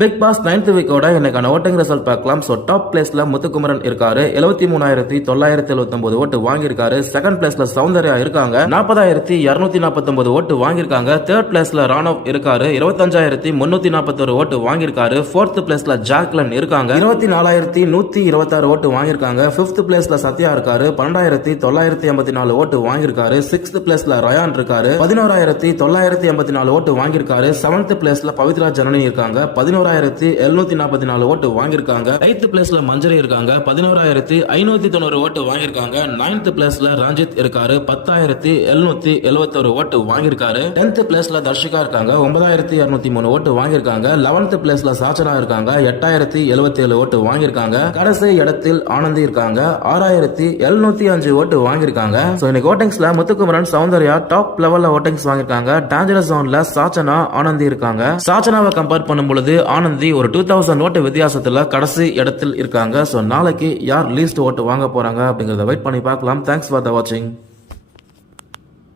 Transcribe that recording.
Big pass 9th வீக்கோட இன்னைக்கான voting result பார்க்கலாம். So top பிளேஸ்ல முத்துக்குமரன் இருக்காரு. 73,979 ஓட்டு வாங்கியிருக்காரு. செகண்ட் பிளேஸ்ல சௌந்தர்யா இருக்காங்க. 40,249 ஓட்டு வாங்கியிருக்காங்க. தேர்ட் பிளேஸ்ல ராணவ் இருக்காரு. 25,341 ஓட்டு வாங்கியிருக்காரு. ஃபோர்த் பிளேஸ்ல ஜாக்லன் இருக்காங்க. 24,126 ஓட்டு வாங்கியிருக்காங்க. ஃபிஃப்த் பிளேஸ்ல சத்யா இருக்காரு. 12,984 ஓட்டு வாங்கியிருக்காரு. சிக்ஸ்த் பிளேஸ்ல ரயான் இருக்காரு. 11,984 ஓட்டு வாங்கியிருக்காரு. செவன்த் பிளேஸ்ல பவித்ரா ஜனனி இருக்காங்க. 11,744 ஓட்டு வாங்கியிருக்காங்க. 8th பிளேஸ்ல மஞ்சரி இருக்காங்க. 11,590 ஓட்டு வாங்கியிருக்காங்க. 9th பிளேஸ்ல ரஞ்சித் இருக்காரு. 10,771 ஓட்டு வாங்கியிருக்காரு. 10th பிளேஸ்ல தர்ஷிகா இருக்காங்க. 9,203 ஓட்டு வாங்கியிருக்காங்க. 11th பிளேஸ்ல சாச்சனா இருக்காங்க. 8,077 ஓட்டு வாங்கியிருக்காங்க. கடைசி இடத்தில் ஆனந்தி இருக்காங்க. 6,705 ஓட்டு வாங்கியிருக்காங்க. சோ இன்னைக்கு ஓட்டிங்ஸ்ல முத்துக்குமரன், சௌந்தர்யா டாப் லெவல்ல ஓட்டிங்ஸ் வாங்கியிருக்காங்க. டேஞ்சரஸ் ஜோன்ல சாச்சனா, ஆனந்தி இருக்காங்க. சாச்சனாவை கம்பேர் பண்ணும் பொழுது ஆனந்தி ஒரு 2000 ஓட்டு வித்தியாசத்துல கடைசி இடத்தில் இருக்காங்க. சோ நாளைக்கு யார் லீஸ்ட் ஓட்டு வாங்க போறாங்க அப்படிங்கறத வெயிட் பண்ணி பார்க்கலாம். தேங்க்ஸ் ஃபார் த வாட்சிங்.